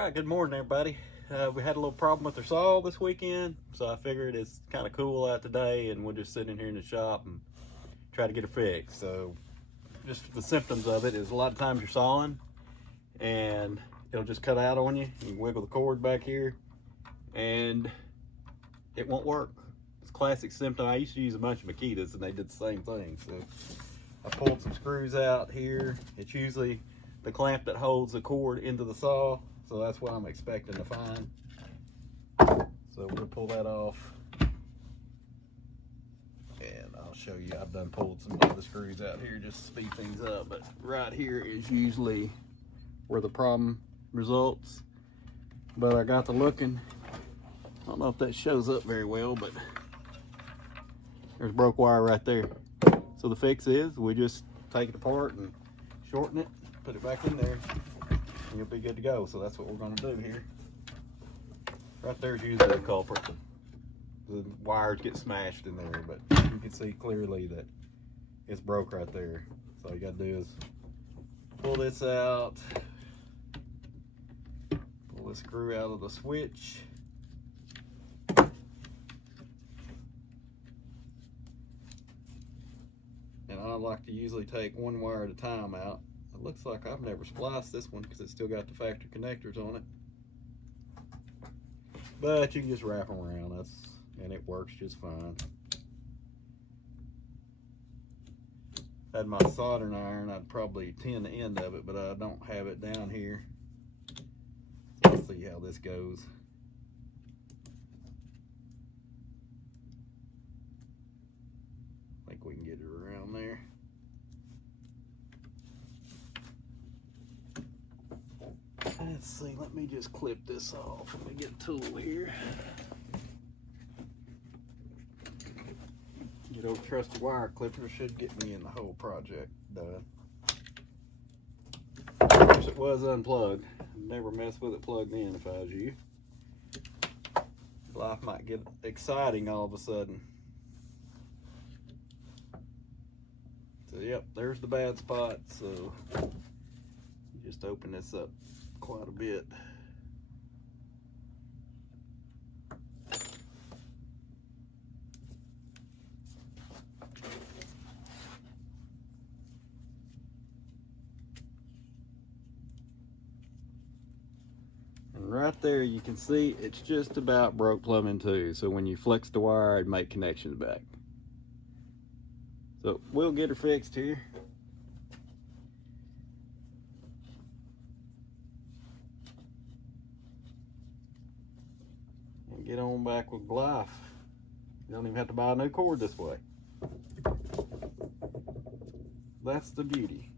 Alright, good morning everybody. We had a little problem with our saw this weekend, so I figured it's kind of cool out today and we'll just sit in here in the shop and try to get it fixed. So just the symptoms of it is a lot of times you're sawing and it'll just cut out on you. You can wiggle the cord back here and it won't work. It's a classic symptom. I used to use a bunch of Makitas and they did the same thing. So I pulled some screws out here. It's usually the clamp that holds the cord into the saw. So that's what I'm expecting to find. So we'll pull that off. And I'll show you, I've done pulled some of the screws out here just to speed things up. But right here is usually where the problem results. But I got to looking. I don't know if that shows up very well, but there's broke wire right there. So the fix is we just take it apart and shorten it, put it back in there, and you'll be good to go. So that's what we're going to do here. Right there is usually the culprit. The wires get smashed in there, but you can see clearly that it's broke right there. So all you got to do is pull this out, pull the screw out of the switch, and I like to usually take one wire at a time out. It looks like I've never spliced this one because it's still got the factory connectors on it. But you can just wrap them around, and it works just fine. Had my soldering iron, I'd probably tin the end of it, but I don't have it down here. So let's see how this goes. I think we can get it around there. Let's see, let me just clip this off. Let me get a tool here. Get old trusty wire clipper should get me in the whole project done. Of course it was unplugged. Never mess with it plugged in if I was you. Life might get exciting all of a sudden. So yep, there's the bad spot. So just open this up quite a bit. And right there you can see it's just about broke plumb in two. So when you flex the wire, it'd make connections back. So we'll get her fixed here. And get on back with life. You don't even have to buy a new cord this way. That's the beauty.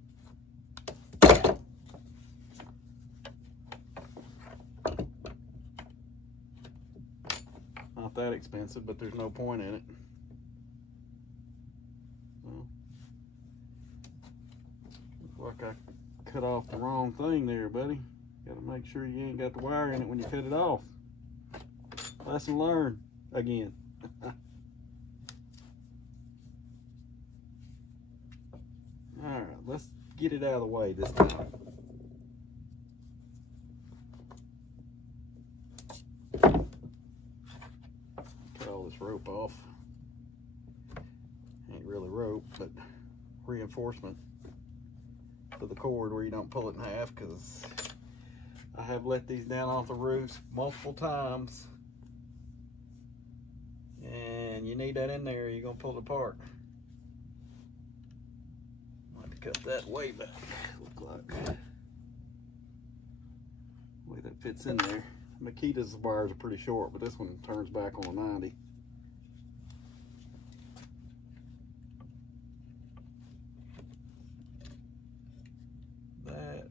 Not that expensive, but there's no point in it. Well, looks like I cut off the wrong thing there, buddy. Gotta make sure you ain't got the wire in it when you cut it off. Lesson learned again. Alright, let's get it out of the way this time. Cut all this rope off. Ain't really rope, but reinforcement for the cord where you don't pull it in half, because I have let these down off the roofs multiple times. And you need that in there or you're going to pull it apart. I'll have to cut that way back. Look like the way that fits in there. Makita's wires are pretty short, but this one turns back on a 90. That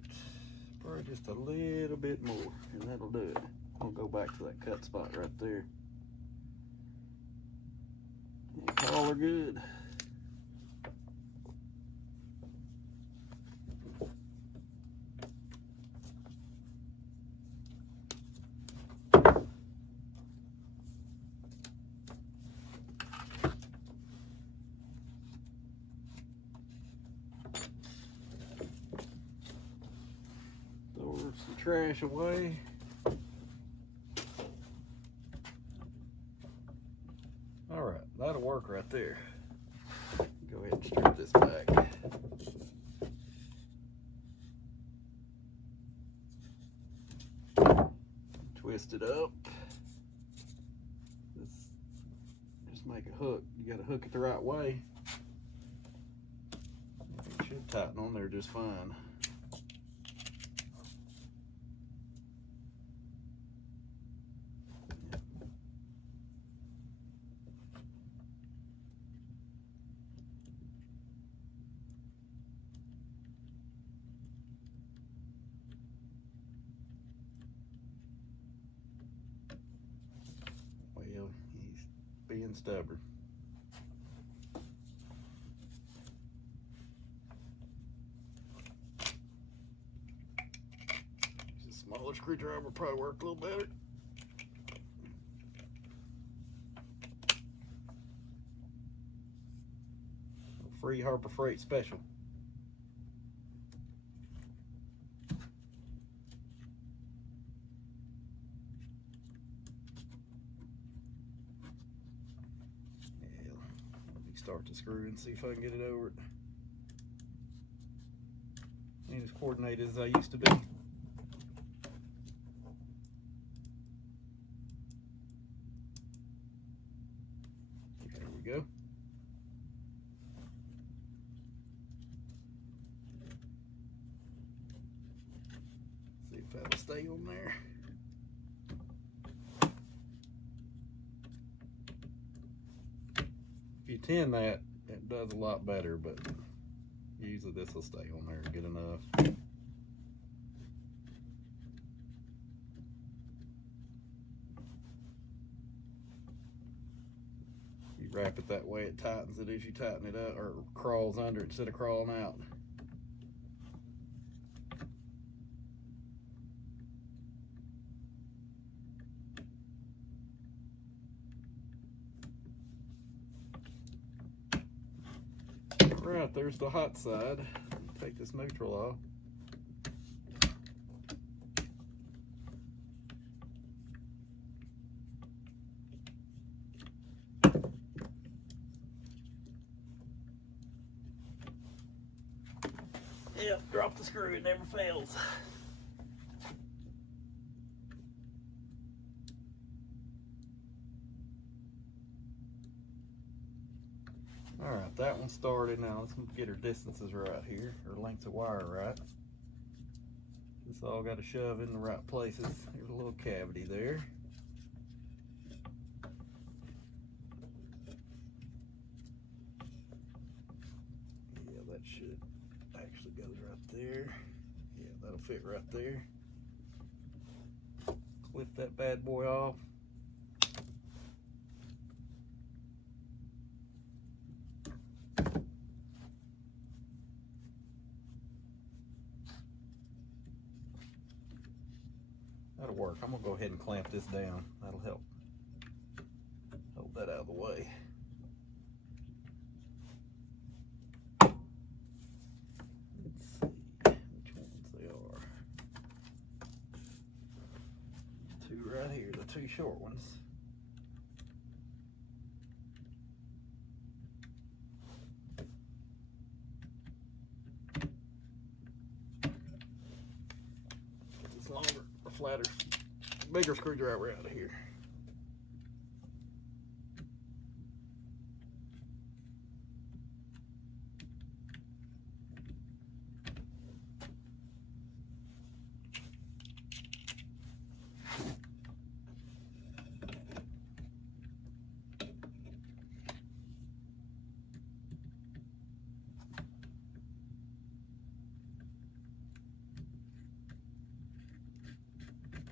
probably just a little bit more, and that'll do it. I'll go back to that cut spot right there. All are good. Throw some trash away. work right there. Go ahead and strip this back. Twist it up. Just make a hook. You got to hook it the right way. It should tighten on there just fine. Well, he's being stubborn. A smaller screwdriver will probably work a little better. Free Harbor Freight special. Start the screw and see if I can get it over it. Ain't as coordinated as I used to be. There we go. See if that'll stay on there. If you tin that, it does a lot better, but usually this will stay on there good enough. You wrap it that way, it tightens it as you tighten it up, or crawls under it instead of crawling out. Right, there's the hot side. Take this neutral off. Yep, drop the screw, it never fails. Alright, that one started. Now let's get her distances right here, or lengths of wire right. It's all got to shove in the right places. There's a little cavity there. Yeah, that should actually goes right there. Yeah, that'll fit right there. Clip that bad boy off. That'll work. I'm gonna go ahead and clamp this down. That'll help hold that out of the way. Let's see which ones they are. Two right here, the two short ones. It's longer, or flatter, bigger screwdriver out of here.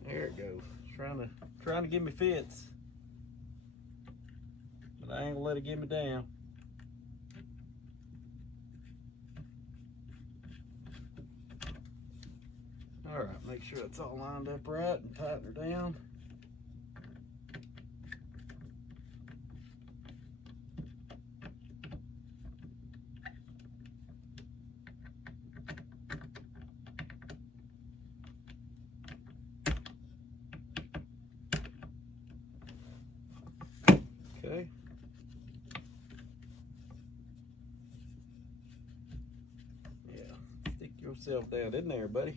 There it goes. Trying to give me fits, but I ain't gonna let it get me down. All right, make sure it's all lined up right and tighten her down. Okay. yourself down in there, buddy.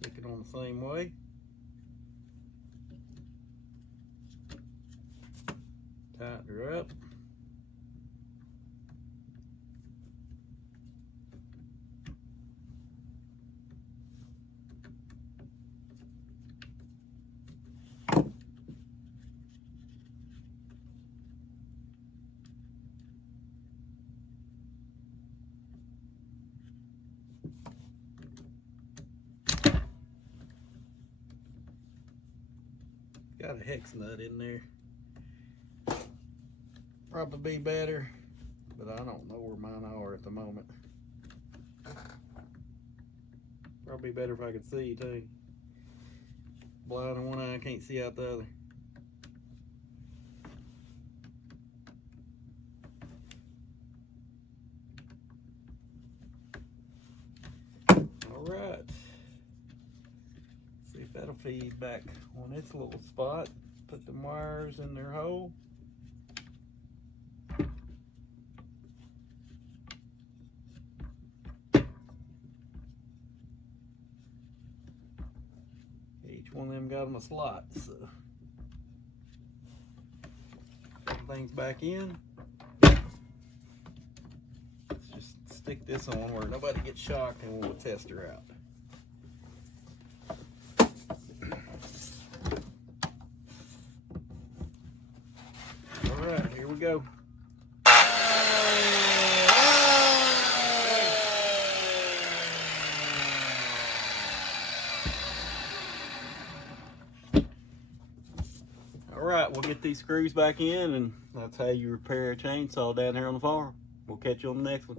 Stick it on the same way. Tighten her up. Got a hex nut in there. Probably be better, but I don't know where mine are at the moment. Probably better if I could see too. Blind in one eye, I can't see out the other. All right. See if that'll feed back on its little spot. Put the wires in their hole. Each one of them got them a slot, so everything's back in. Let's just stick this on where nobody gets shocked, and we'll test her out. All right, here we go. All right, we'll get these screws back in, and that's how you repair a chainsaw down here on the farm. We'll catch you on the next one.